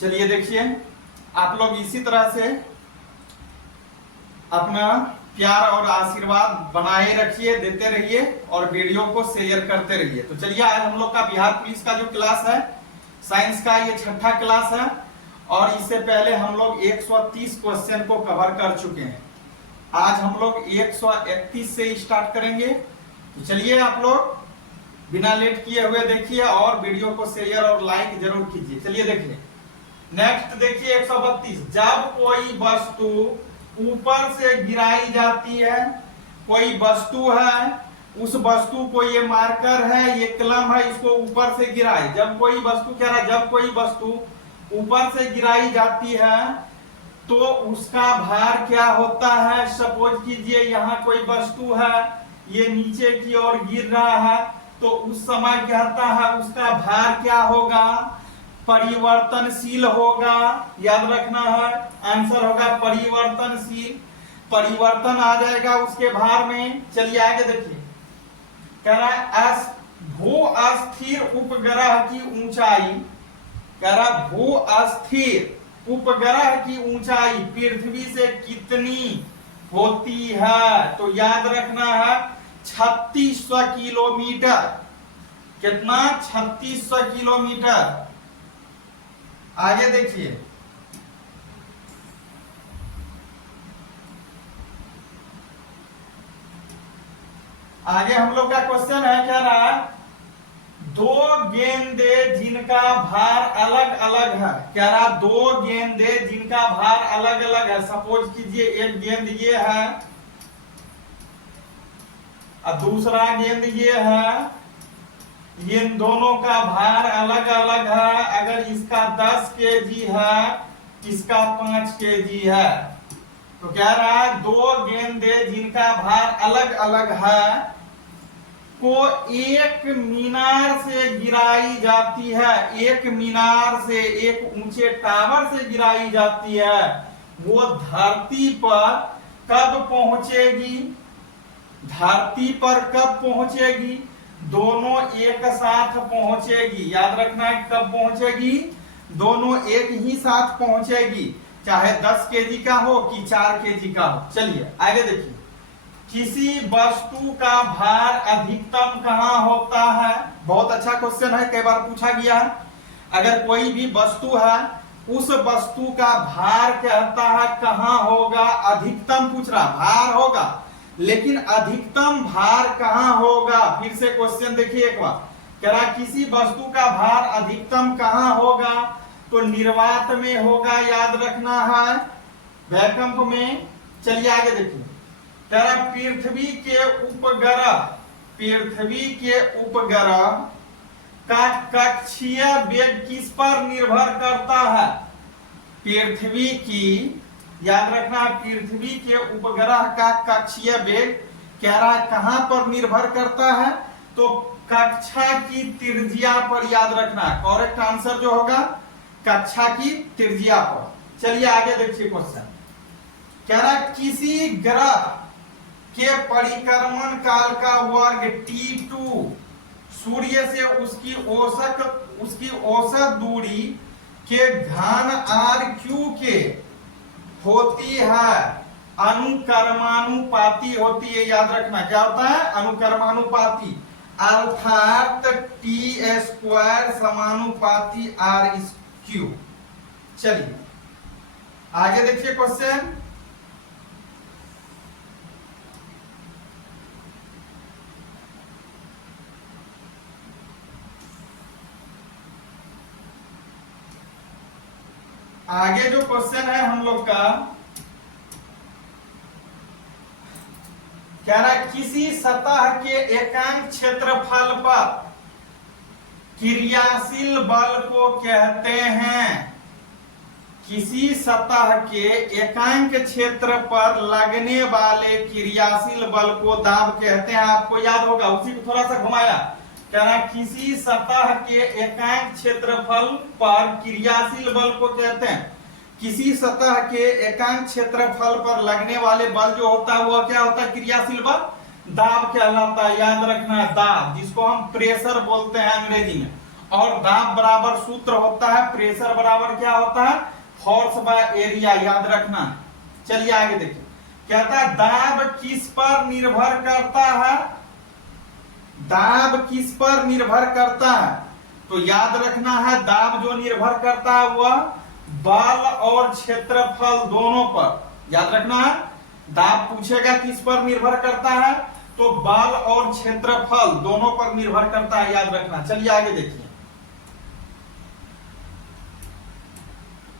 चलिए देखिए, आप लोग इसी तरह से अपना प्यार और आशीर्वाद बनाए रखिए, देते रहिए और वीडियो को शेयर करते रहिए। तो चलिए, आज हम लोग का बिहार पुलिस का जो क्लास है साइंस का, ये छठा क्लास है और इससे पहले हम लोग 130 क्वेश्चन को कवर कर चुके हैं। आज हम लोग 131 से स्टार्ट करेंगे। तो चलिए, आप लोग बिना लेट किए हुए देखिए और वीडियो को शेयर और लाइक जरूर कीजिए। चलिए देखिए, नेक्स्ट देखिए 132। जब कोई वस्तु ऊपर से गिराई जाती है, कोई वस्तु है, उस वस्तु को ये मार्कर है, ये कलम है, इसको ऊपर से गिराए। जब कोई वस्तु कह रहा है, जब कोई वस्तु ऊपर से गिराई जाती है तो उसका भार क्या होता है। सपोज कीजिए यहाँ कोई वस्तु है, ये नीचे की ओर गिर रहा है, तो उस समय कहता है उसका भार क्या होगा, परिवर्तनशील होगा। याद रखना है, आंसर होगा परिवर्तनशील। परिवर्तन आ जाएगा उसके भार में। चलिए आगे देखिए, कह रहा है भू अस्थिर उपग्रह की ऊंचाई, कह रहा भू अस्थिर उपग्रह की ऊंचाई पृथ्वी से कितनी होती है। तो याद रखना है 3600 किलोमीटर। कितना? 3600 किलोमीटर। आगे देखिए, आगे हम लोग का क्वेश्चन है, कह रहा है दो गेंदे जिनका भार अलग अलग है। कह रहा दो गेंदे जिनका भार अलग अलग है। सपोज कीजिए एक गेंद ये है और दूसरा गेंद ये है, इन दोनों का भार अलग अलग है। अगर इसका 10 केजी है, इसका 5 केजी है, तो कह रहा है दो गेंदे जिनका भार अलग अलग है को एक मीनार से गिराई जाती है। एक मीनार से, एक ऊंचे टावर से गिराई जाती है। वो धरती पर कब पहुंचेगी? धरती पर कब पहुंचेगी? दोनों एक साथ पहुंचेगी। याद रखना है, कब पहुंचेगी? दोनों एक ही साथ पहुंचेगी, चाहे 10 केजी का हो कि 4 केजी का हो। चलिए आगे देखिए, किसी वस्तु का भार अधिकतम कहां होता है। बहुत अच्छा क्वेश्चन है, कई बार पूछा गया है। अगर कोई भी वस्तु है, उस वस्तु का भार कहता है कहां होगा। अधिकतम पूछ रहा, भार होगा, लेकिन अधिकतम भार कहां होगा। फिर से क्वेश्चन देखिए एक बार, कह रहा किसी वस्तु का भार अधिकतम कहां होगा। तो निर्वात में होगा, याद रखना है, भूकंप में। चलिए आगे देखिए, कह रहा पृथ्वी के उपग्रह, पृथ्वी के उपग्रह का कक्षीय वेग किस पर निर्भर करता है। पृथ्वी की, याद रखना, पृथ्वी के उपग्रह का कक्षीय वेग कह रहा है कहां पर निर्भर करता है। तो कक्षा की त्रिज्या पर। याद रखना, करेक्ट आंसर जो होगा कक्षा की त्रिज्या पर। चलिए आगे देखिए क्वेश्चन, कह रहा किसी ग्रह के परिक्रमण काल का वर्ग T2 सूर्य से उसकी औसत दूरी के घन RQ के होती है। अनुक्रमानुपाती होती है। याद रखना, क्या होता है? अनुक्रमानुपाती, अर्थात T² समानुपाती RQ। चलिए आगे देखिए क्वेश्चन, आगे जो क्वेश्चन है हम लोग का, कह रहा किसी सतह के एकांक क्षेत्रफल पर क्रियाशील बल को कहते हैं। किसी सतह के एकांक क्षेत्र पर लगने वाले क्रियाशील बल को दाब कहते हैं। आपको याद होगा, उसी को थोड़ा सा घुमाया। कह रहा किसी सतह के एकांक क्षेत्रफल पर क्रियाशील बल को कहते हैं। किसी सतह के एकांक क्षेत्रफल पर लगने वाले बल जो होता है वो क्या होता है? क्रियाशील बल, दाब कहलाता है। याद रखना है, दाब, जिसको हम प्रेशर बोलते हैं अंग्रेजी में। और दाब बराबर सूत्र होता है प्रेशर बराबर क्या होता है, फोर्स बाय एरिया, याद रखना। चलिए आगे देखिए, कहता है दाब किस पर निर्भर करता है, दाब किस पर निर्भर करता है, तो याद रखना है दाब जो निर्भर करता है वह बल और क्षेत्रफल दोनों पर, याद रखना है। दाब पूछेगा किस पर निर्भर करता है, तो बल और क्षेत्रफल दोनों पर निर्भर करता है, याद रखना। चलिए आगे देखिए,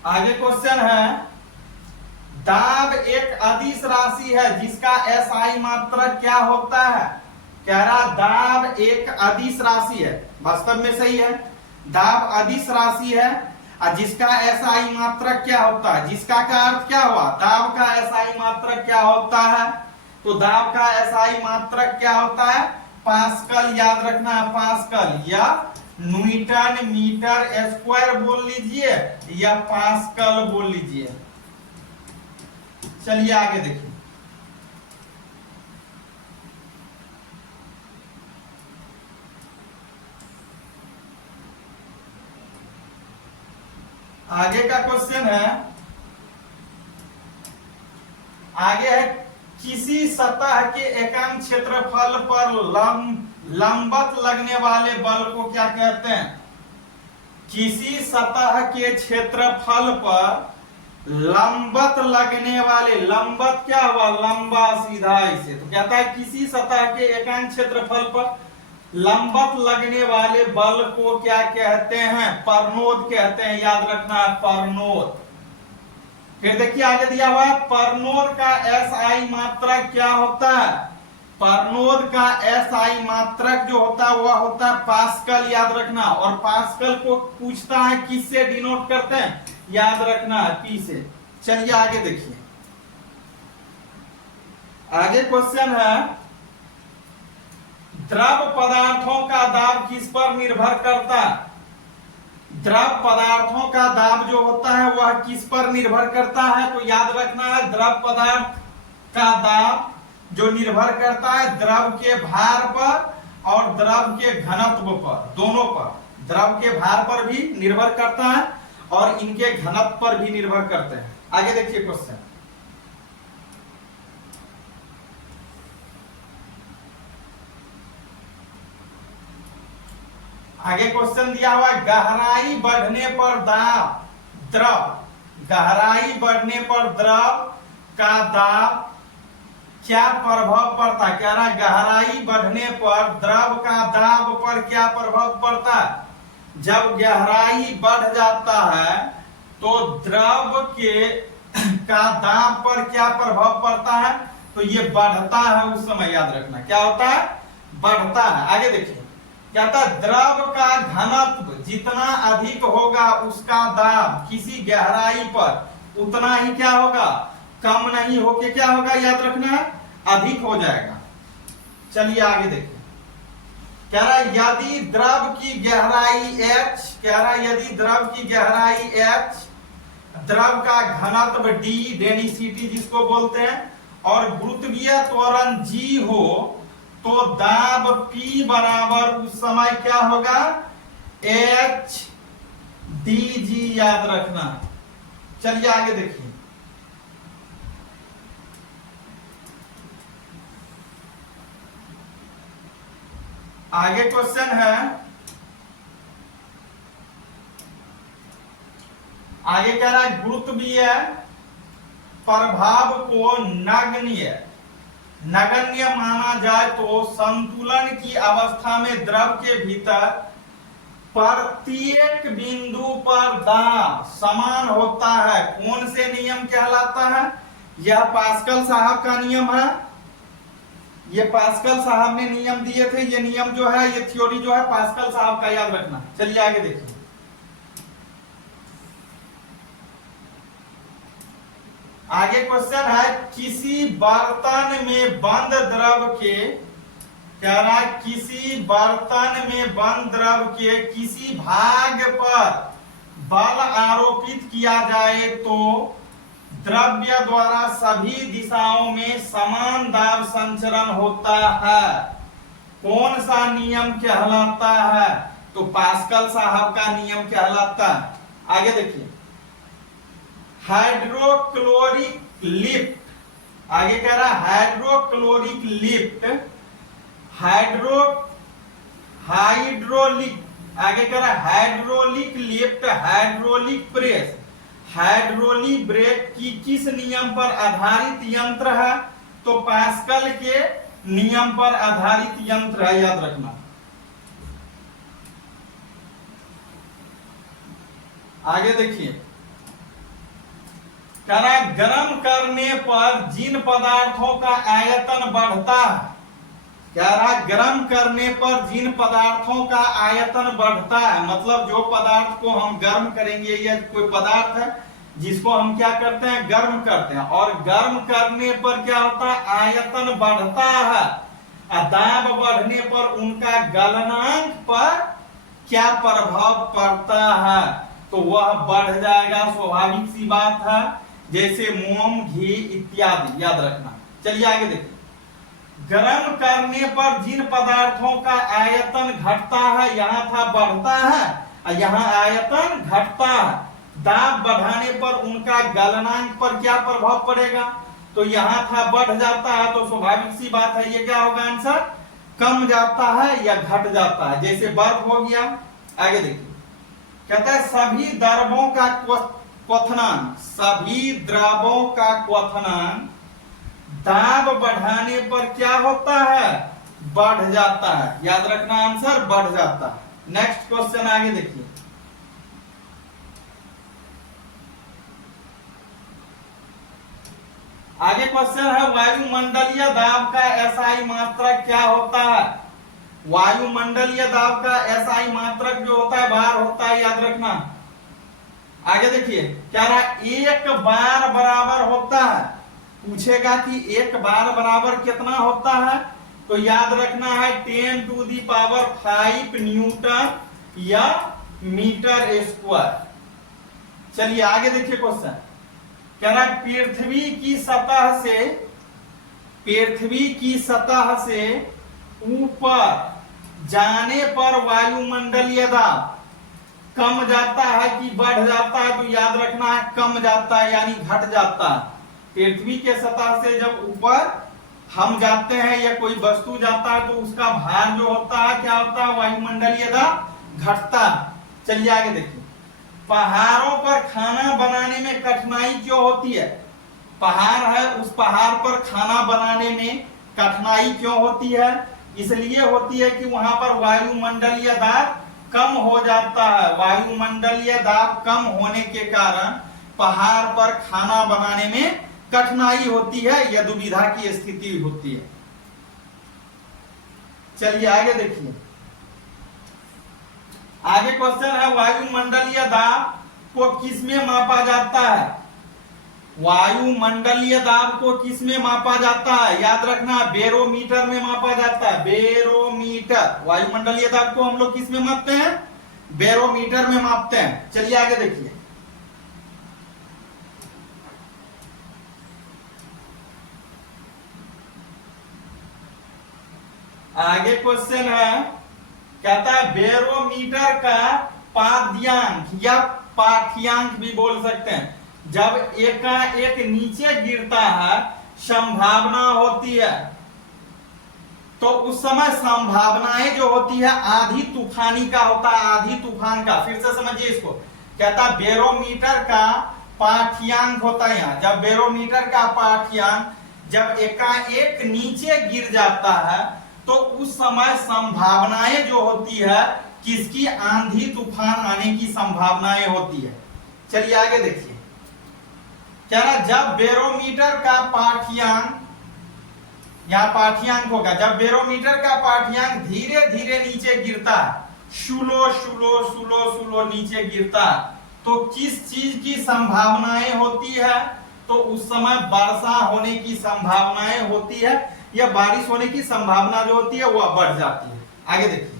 आगे क्वेश्चन है, दाब एक अदिश राशि है जिसका एसआई मात्रक क्या होता है। कह रहा दाब एक अदिश राशि है, वास्तव में सही है, दाब अदिश राशि है और जिसका एसआई मात्रक क्या होता है, जिसका का अर्थ क्या हुआ, दाब का एसआई मात्रक क्या होता है, तो दाब का एसआई मात्रक क्या होता है, पास्कल, याद रखना है पास्कल, या न्यूटन मीटर स्क्वायर बोल लीजिए या पास्कल बोल लीजिए। चलिए आगे देखिए, आगे का क्वेश्चन है, आगे है किसी सतह के एकांक क्षेत्रफल पर लंबवत लगने वाले बल को क्या कहते हैं। किसी सतह के क्षेत्रफल पर लंबवत लगने वाले, लंबवत क्या हुआ, लंबा सीधा ऐसे, तो कहता है किसी सतह के एकांक क्षेत्रफल पर लंबवत लगने वाले बल को क्या कहते हैं, परनोद कहते हैं, याद रखना है परनोद। फिर देखिए आगे दिया हुआ है परनोद का एसआई मात्रक क्या होता है, परनोद का एसआई मात्रक जो होता है वह होता है पास्कल, याद रखना। और पास्कल को पूछता है किससे डिनोट करते हैं, याद रखना है पी से। चलिए आगे देखिए, आगे क्वेश्चन है, द्रव पदार्थों का दाब किस पर निर्भर करता है। द्रव पदार्थों का दाब जो होता है वह किस पर निर्भर करता है, तो याद रखना है द्रव पदार्थ का दाब जो निर्भर करता है द्रव के भार पर और द्रव के घनत्व पर, दोनों पर, द्रव के भार पर भी निर्भर करता है और इनके घनत्व पर भी निर्भर करते हैं। आगे देखिए क्वेश्चन, आगे क्वेश्चन दिया हुआ है, गहराई बढ़ने पर दाब, द्रव, गहराई बढ़ने पर द्रव का दाब क्या प्रभाव पड़ता है। कह रहा है गहराई बढ़ने पर द्रव का दाब पर क्या प्रभाव पड़ता है। जब गहराई बढ़ जाता है तो द्रव के का दाब पर क्या प्रभाव पड़ता है, तो ये बढ़ता है उस समय, याद रखना क्या होता है, बढ़ता है। आगे देखिए, कहता है द्रव का घनत्व जितना अधिक होगा उसका दाब किसी गहराई पर उतना ही क्या होगा, कम नहीं होके क्या होगा, याद रखना है अधिक हो जाएगा। चलिए आगे देखिए, कह रहा है यदि द्रव की गहराई h, कह रहा है यदि द्रव की गहराई h, द्रव का घनत्व d, डेंसिटी जिसको बोलते हैं, और गुरुत्वीय त्वरण g हो तो दाब P बराबर उस समय क्या होगा, h dg, याद रखना। चलिए आगे देखिए, आगे क्वेश्चन है, आगे कह रहा है गुरुत्वीय प्रभाव को नगण्य माना जाए तो संतुलन की अवस्था में द्रव के भीतर प्रत्येक बिंदु पर दाब समान होता है। कौन से नियम कहलाता है, यह पास्कल साहब का नियम है, ये पास्कल साहब ने नियम दिए थे, ये नियम जो है, ये थ्योरी जो है पास्कल साहब का, याद रखना। चलिए आगे देखिए, आगे क्वेश्चन है, किसी बर्तन में बंद द्रव के, कह रहा है किसी बर्तन में बंद द्रव के किसी भाग पर बल आरोपित किया जाए तो द्रव्य द्वारा सभी दिशाओं में समान दाब संचरण होता है। कौन सा नियम कहलाता है, तो पास्कल साहब का नियम कहलाता है। आगे देखिए, हाइड्रोक्लोरिक लिफ्ट, आगे कह रहा है हाइड्रोक्लोरिक लिफ्ट, हाइड्रोलिक, आगे कह रहा है hydraulic lift, hydraulic press, hydraulic brake की किस नियम पर आधारित यंत्र है? तो पास्कल के नियम पर आधारित यंत्र है, याद रखना। आगे देखिए, कह रहा है गर्म करने पर जिन पदार्थों का आयतन बढ़ता है, कह रहा है गर्म करने पर जिन पदार्थों का आयतन बढ़ता है, मतलब जो पदार्थ को हम गर्म करेंगे या कोई पदार्थ है जिसको हम क्या करते हैं, गर्म करते हैं, और गर्म करने पर क्या होता है, आयतन बढ़ता है, दाब बढ़ने पर उनका गलनांक पर क्या प्रभाव पड़ता है? तो वह बढ़ जाएगा, स्वाभाविक सी बात है, जैसे मोम, घी इत्यादि, याद रखना। चलिए आगे देखिए, गर्म करने पर जिन पदार्थों का आयतन घटता है, यहां था बढ़ता है और यहां आयतन घटता है, दाब बढ़ाने पर उनका गलनांक पर क्या प्रभाव पड़ेगा? तो यहां था बढ़ जाता है, तो स्वाभाविक सी बात है, ये क्या होगा आंसर, कम जाता है या घट जाता है, जैसे बर्फ हो गया। आगे देखिए, कहता है सभी द्रवों का क्वथनांक, सभी द्रवों का क्वथनांक दाब बढ़ाने पर क्या होता है, बढ़ जाता है, याद रखना आंसर बढ़ जाता है। नेक्स्ट क्वेश्चन आगे देखिए, आगे क्वेश्चन है वायुमंडलीय दाब का एसआई मात्रक क्या होता है? वायुमंडलीय दाब का एसआई मात्रक जो होता है बार होता है, याद रखना। आगे देखिए, क्या रहा, एक बार बराबर होता है, पूछेगा कि एक बार बराबर कितना होता है, तो याद रखना है 10⁵ न्यूटन या मीटर स्क्वायर। चलिए आगे देखिए क्वेश्चन, कह रहा है पृथ्वी की सतह से ऊपर जाने पर वायुमंडलीय दाब कम जाता है कि बढ़ जाता है? तो याद रखना है कम जाता है, यानी घट जाता है। पृथ्वी के सतह से जब ऊपर हम जाते हैं या कोई वस्तु जाता है तो उसका भार जो होता है क्या होता है, वायुमंडलीय दाब घटता है। चलिए आगे देखिए, पहाड़ों पर खाना बनाने में कठिनाई क्यों होती है? पहाड़ है, उस पहाड़ पर खाना बनाने में कठिनाई क्यों होती है? इसलिए होती है कि वहां पर वायुमंडलीय दाब कम हो जाता है, वायुमंडलीय दाब कम होने के कारण पहाड़ पर खाना बनाने में कठिनाई होती है या दुविधा की स्थिति होती है। चलिए आगे देखिए, आगे क्वेश्चन है वायुमंडलीय दाब को किसमें मापा जाता है? वायुमंडलीय दाब को किसमें मापा जाता है? याद रखना बैरोमीटर में मापा जाता है, बैरोमीटर। वायुमंडलीय दाब को हम लोग किसमें मापते हैं? बैरोमीटर में मापते हैं। चलिए आगे देखिए, आगे क्वेश्चन है, कहता है बैरोमीटर का पाद्यांक या पाठ्यांक भी बोल सकते हैं, जब एकाएक नीचे गिरता है संभावना होती है, तो उस समय संभावनाएं जो होती है आधी तूफानी का होता है, आधी तूफान का। फिर से समझिए इसको, कहता है बैरोमीटर का पाठ्यांक होता है यहाँ, जब बैरोमीटर का पाठ्यांक जब एकाएक नीचे गिर जाता है तो उस समय संभावनाएं जो होती है किसकी, आंधी तूफान आने की संभावनाएं होती है। चलिए आगे देखिए, क्या ना, जब बैरोमीटर का पाठ्यांक, यहां पाठ्यांक होगा, जब बैरोमीटर का पाठ्यांक धीरे धीरे नीचे गिरता है, स्लो स्लो स्लो स्लो नीचे गिरता है, तो किस चीज की संभावनाएं होती है? तो उस समय वर्षा होने की संभावनाएं होती है या बारिश होने की संभावना जो होती है वह बढ़ जाती है। आगे देखिए,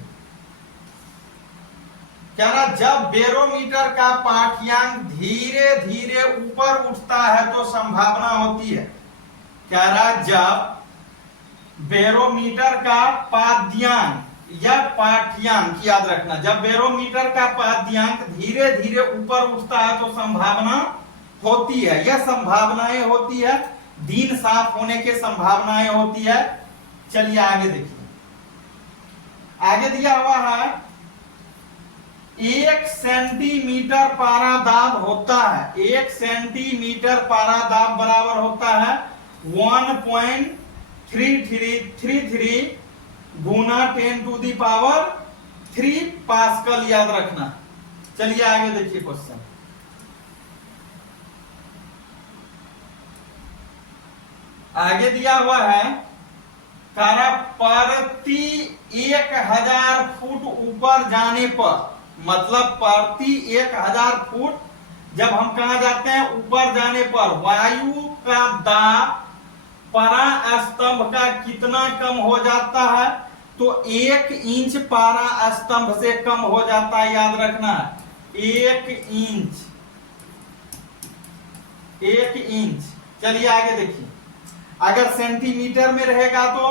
क्या ना, जब बैरोमीटर का पाठ्यांक धीरे धीरे ऊपर उठता है तो संभावना होती है, क्या रहा, जब बैरोमीटर का पाद्यांक यह पाठ्यांक याद रखना, जब बैरोमीटर का पाठ्यांक धीरे धीरे ऊपर उठता है तो संभावना होती है, यह संभावनाएं होती है, दिन साफ होने के संभावनाएं होती है। चलिए आगे देखिए, आगे दिया हुआ है 1 सेंटीमीटर पारा दाब होता है, 1 सेंटीमीटर पारा दाब बराबर होता है 1.3333 गुना 10⁻³ पास्कल, याद रखना। चलिए आगे देखिए क्वेश्चन, आगे दिया हुआ है प्रति 1000 फुट ऊपर जाने पर, मतलब प्रति 1000 फुट जब हम कहा जाते हैं ऊपर जाने पर वायु का दाब पारा स्तंभ का कितना कम हो जाता है, तो 1 इंच पारा स्तंभ से कम हो जाता है, याद रखना 1 इंच, 1 इंच। चलिए आगे देखिए, अगर सेंटीमीटर में रहेगा तो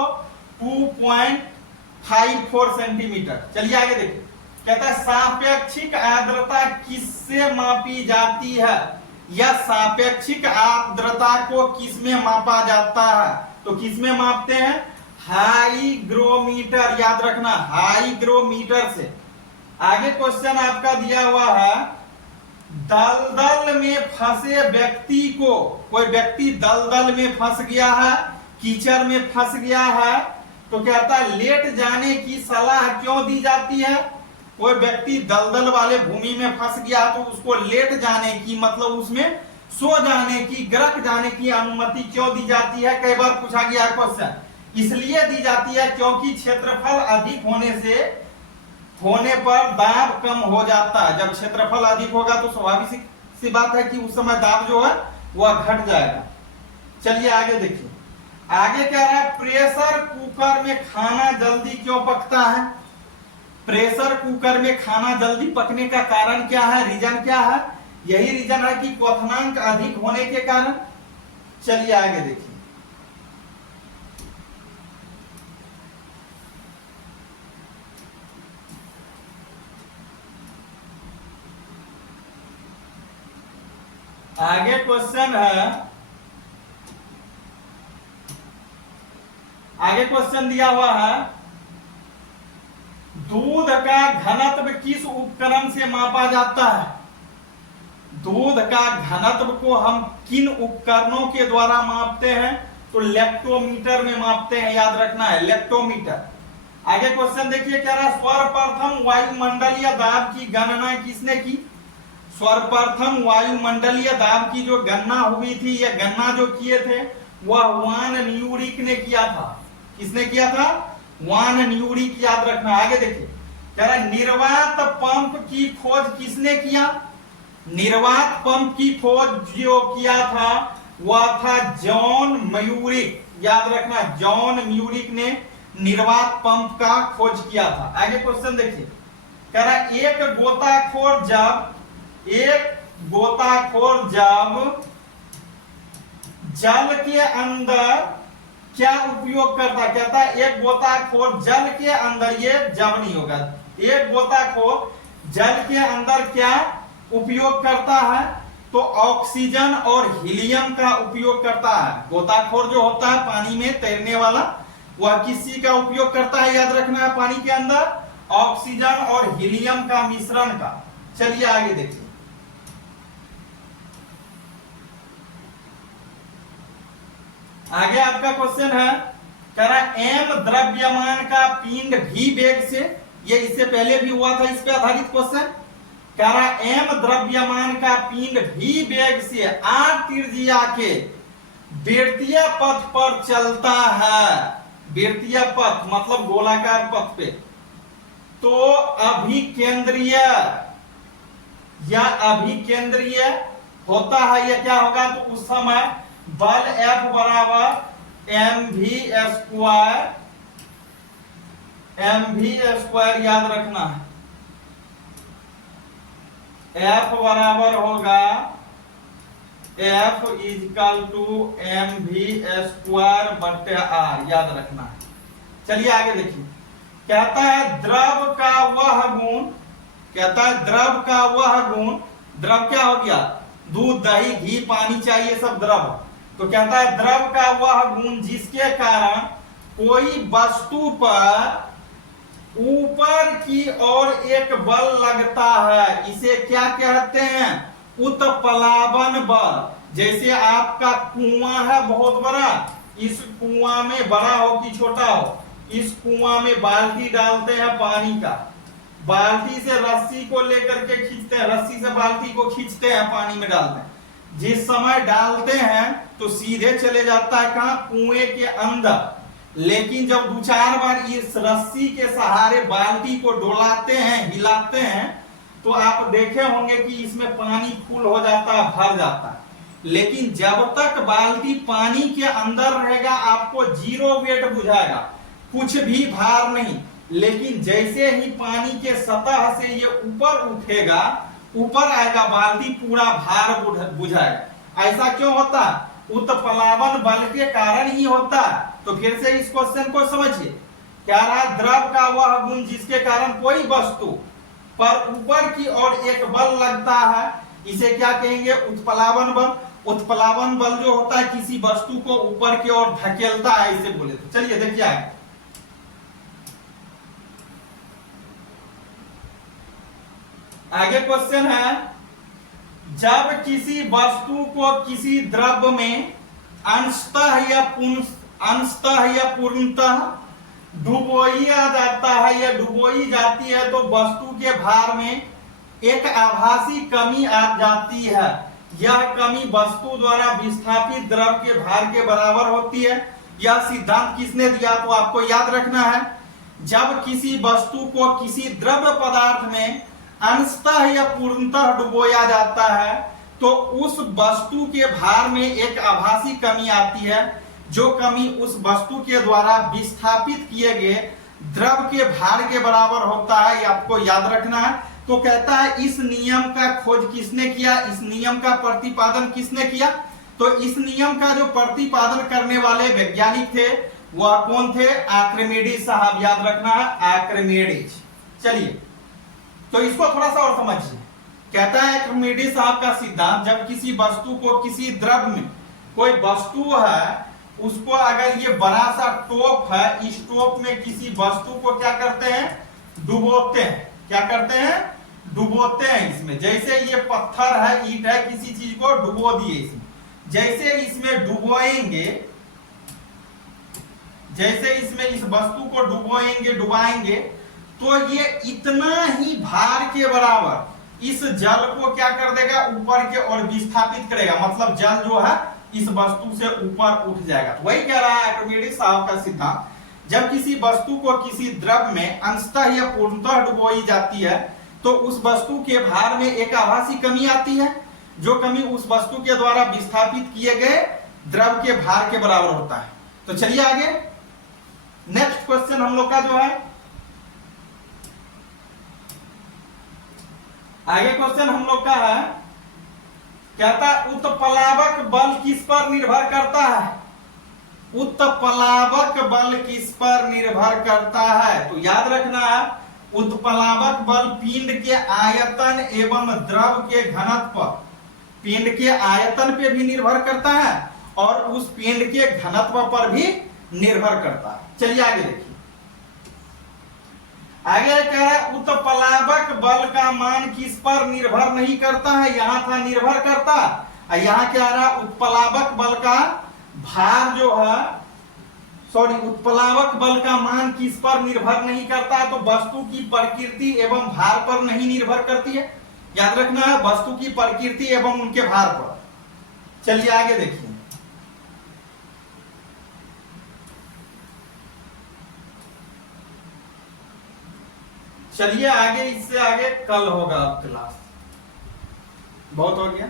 2.54 सेंटीमीटर। चलिए आगे देखिए, कहता है सापेक्षिक आर्द्रता किससे मापी जाती है, या सापेक्षिक आर्द्रता को किसमें मापा जाता है, तो किसमें मापते हैं, हाईग्रोमीटर, याद रखना हाईग्रोमीटर से। आगे क्वेश्चन आपका दिया हुआ है दलदल में फंसे व्यक्ति को, कोई व्यक्ति दलदल में फंस गया है, कीचड़ में फंस गया है, तो कहता है लेट जाने की सलाह क्यों दी जाती है। कोई व्यक्ति दलदल वाले भूमि में फंस गया तो उसको लेट जाने की, मतलब उसमें सो जाने की, गरक जाने की अनुमति क्यों दी जाती है। कई बार पूछा गया क्वेश्चन, इसलिए दी जाती है क्योंकि क्षेत्रफल अधिक होने पर दाब कम हो जाता है। जब क्षेत्रफल अधिक होगा तो स्वाभाविक सी बात है कि उस समय दाब जो है वह घट जाएगा। चलिए आगे देखिए, आगे कह रहा है प्रेशर कुकर में खाना जल्दी क्यों पकता है। प्रेशर कुकर में खाना जल्दी पकने का कारण क्या है, रीजन क्या है, यही रीजन है कि क्वथनांक अधिक होने के कारण। चलिए आगे देखिए, आगे क्वेश्चन है, आगे क्वेश्चन दिया हुआ है दूध का घनत्व किस उपकरण से मापा जाता है। दूध का घनत्व को हम किन उपकरणों के द्वारा मापते हैं, तो लेक्टोमीटर में मापते हैं, याद रखना है लेक्टोमीटर। आगे क्वेश्चन देखिए, कह रहा है सर्वप्रथम वायुमंडलीय दाब की गणना किसने की। सर्वप्रथम वायुमंडलीय दाब की जो गणना हुई थी, या गणना जो किए थे वह वान न्यूरिक ने किया था। किसने किया था, वान न्यूरिक, याद रखना। आगे देखिए, कह रहा है निर्वात पंप की खोज किसने किया। निर्वात पंप की खोज जो किया था वह था जॉन म्यूरिक, याद रखना जॉन म्यूरिक ने निर्वात पंप का खोज किया था। आगे क्वेश्चन देखिए, कह रहा है एक गोताखोर जब जल के अंदर क्या उपयोग करता, कहता है एक गोताखोर जल के अंदर, ये जब नहीं होगा, एक गोताखोर जल के अंदर क्या उपयोग करता है, तो ऑक्सीजन और हीलियम का उपयोग करता है। गोताखोर जो होता है पानी में तैरने वाला, वह किसी का उपयोग करता है, याद रखना है पानी के अंदर ऑक्सीजन और हीलियम का मिश्रण का। चलिए आगे देखिए, आगे आपका क्वेश्चन है, कह रहा एम द्रव्यमान का पिंड भी वेग से, ये इससे पहले भी हुआ था, इस पे आधारित क्वेश्चन। कह रहा एम द्रव्यमान का पिंड भी वेग से r त्रिज्या के वृत्तीय पथ पर चलता है। वृत्तीय पथ मतलब गोलाकार पथ पे, तो अभिकेंद्रीय या अभिकेंद्रीय होता है, यह क्या होगा, तो उस समय बल F बराबर mv² याद रखना है। F बराबर होगा F इजकल टू mv² बटे r, याद रखना है। चलिए आगे देखिए, कहता है द्रव का वह गुण, कहता है द्रव का वह गुण, द्रव क्या हो गया, दूध दही घी पानी चाहिए सब द्रव। तो कहता है द्रव का वह गुण जिसके कारण कोई वस्तु पर ऊपर की ओर एक बल लगता है, इसे क्या कहते हैं, उत्प्लावन बल। जैसे आपका कुआं है बहुत बड़ा, इस कुआं में बड़ा हो कि छोटा हो, इस कुआं में बाल्टी डालते हैं पानी का, बाल्टी से रस्सी को लेकर के खींचते हैं, रस्सी से बाल्टी को खींचते हैं पानी में डालते हैं। जिस समय डालते हैं तो सीधे चले जाता है कहां, कुएं के अंदर। लेकिन जब दो चार बार इस रस्सी के सहारे बाल्टी को डोलाते हैं, हिलाते हैं, तो आप देखे होंगे कि इसमें पानी फुल हो जाता है, भर जाता है। लेकिन जब तक बाल्टी पानी के अंदर रहेगा आपको जीरो वेट बुझाएगा, कुछ भी भार नहीं। लेकिन जैसे ही पानी के सतह से ये ऊपर उठेगा, ऊपर आएगा, बाल्टी पूरा भार बुझाएगा। ऐसा क्यों होता, उत्प्लावन बल के कारण ही होता। तो फिर से इस क्वेश्चन को समझिए, क्या रहा, द्रव का वह गुण जिसके कारण कोई वस्तु पर ऊपर की ओर एक बल लगता है, इसे क्या कहेंगे, उत्प्लावन बल। उत्प्लावन बल जो होता है किसी वस्तु को ऊपर की ओर धकेलता है, इसे बोले। तो चलिए देखिए आगे क्वेश्चन है, जब किसी वस्तु को किसी द्रव्य में अंशतः या पूर्णतः डुबोया जाता है या डुबोई जाती है, तो वस्तु के भार में एक आभासी कमी आ जाती है। यह कमी वस्तु द्वारा विस्थापित द्रव के भार के बराबर होती है। यह सिद्धांत किसने दिया, तो आपको याद रखना है, जब किसी वस्तु को किसी द्रव्य पदार्थ में अंशतः या पूर्णतः डुबोया जाता है, तो उस वस्तु के भार में एक आभासी कमी आती है, जो कमी उस वस्तु के द्वारा विस्थापित किए गए द्रव के भार के बराबर होता है। ये आपको याद रखना है। तो कहता है इस नियम का खोज किसने किया, इस नियम का प्रतिपादन किसने किया, तो इस नियम का जो प्रतिपादन करने वाले वैज्ञानिक थे वह कौन थे, आर्किमिडीज साहब, याद रखना है, आर्किमिडीज। चलिए तो इसको थोड़ा सा और समझिए। कहता है आर्किमिडीज साहब का सिद्धांत, जब किसी वस्तु को किसी द्रव में, कोई वस्तु है उसको अगर ये बड़ा सा टोप है, इस टोप में किसी वस्तु को क्या करते हैं, डुबोते हैं। क्या करते हैं, डुबोते हैं इसमें। जैसे ये पत्थर है, ईंट है, किसी चीज को डुबो दिए इसमें, जैसे इसमें डुबोएंगे, जैसे इसमें इस वस्तु को डुबोएंगे, डुबाएंगे, तो ये इतना ही भार के बराबर इस जल को क्या कर देगा, ऊपर के और विस्थापित करेगा। मतलब जल जो है इस वस्तु से ऊपर उठ जाएगा। तो वही कह रहा है आर्किमिडीज साहब का सिद्धांत, जब किसी वस्तु को किसी द्रव में अंशतः या पूर्णतः डुबोई जाती है, तो उस वस्तु के भार में एक आभासी कमी आती है, जो कमी उस वस्तु के द्वारा विस्थापित किए गए द्रव के भार के बराबर होता है। तो चलिए आगे नेक्स्ट क्वेश्चन हम लोग का जो है, आगे क्वेश्चन हम लोग का है, कहता है उत्प्लावक बल किस पर निर्भर करता है, उत्प्लावक बल किस पर निर्भर करता है। तो याद रखना है, उत्प्लावक बल पिंड के आयतन एवं द्रव के घनत्व पर, पिंड के आयतन पे भी निर्भर करता है और उस पिंड के घनत्व पर भी निर्भर करता है। चलिए आगे देखिए, आगे क्या है, उत्प्लावक बल का मान किस पर निर्भर नहीं करता है, यहां था निर्भर करता, और यहां क्या रहा, उत्प्लावक बल का भार जो है, सॉरी, उत्प्लावक बल का मान किस पर निर्भर नहीं करता है, तो वस्तु की प्रकृति एवं भार पर नहीं निर्भर करती है। याद रखना है, वस्तु की प्रकृति एवं उनके भार पर। चलिए आगे देखिए, चलिए आगे, इससे आगे कल होगा क्लास, बहुत हो गया।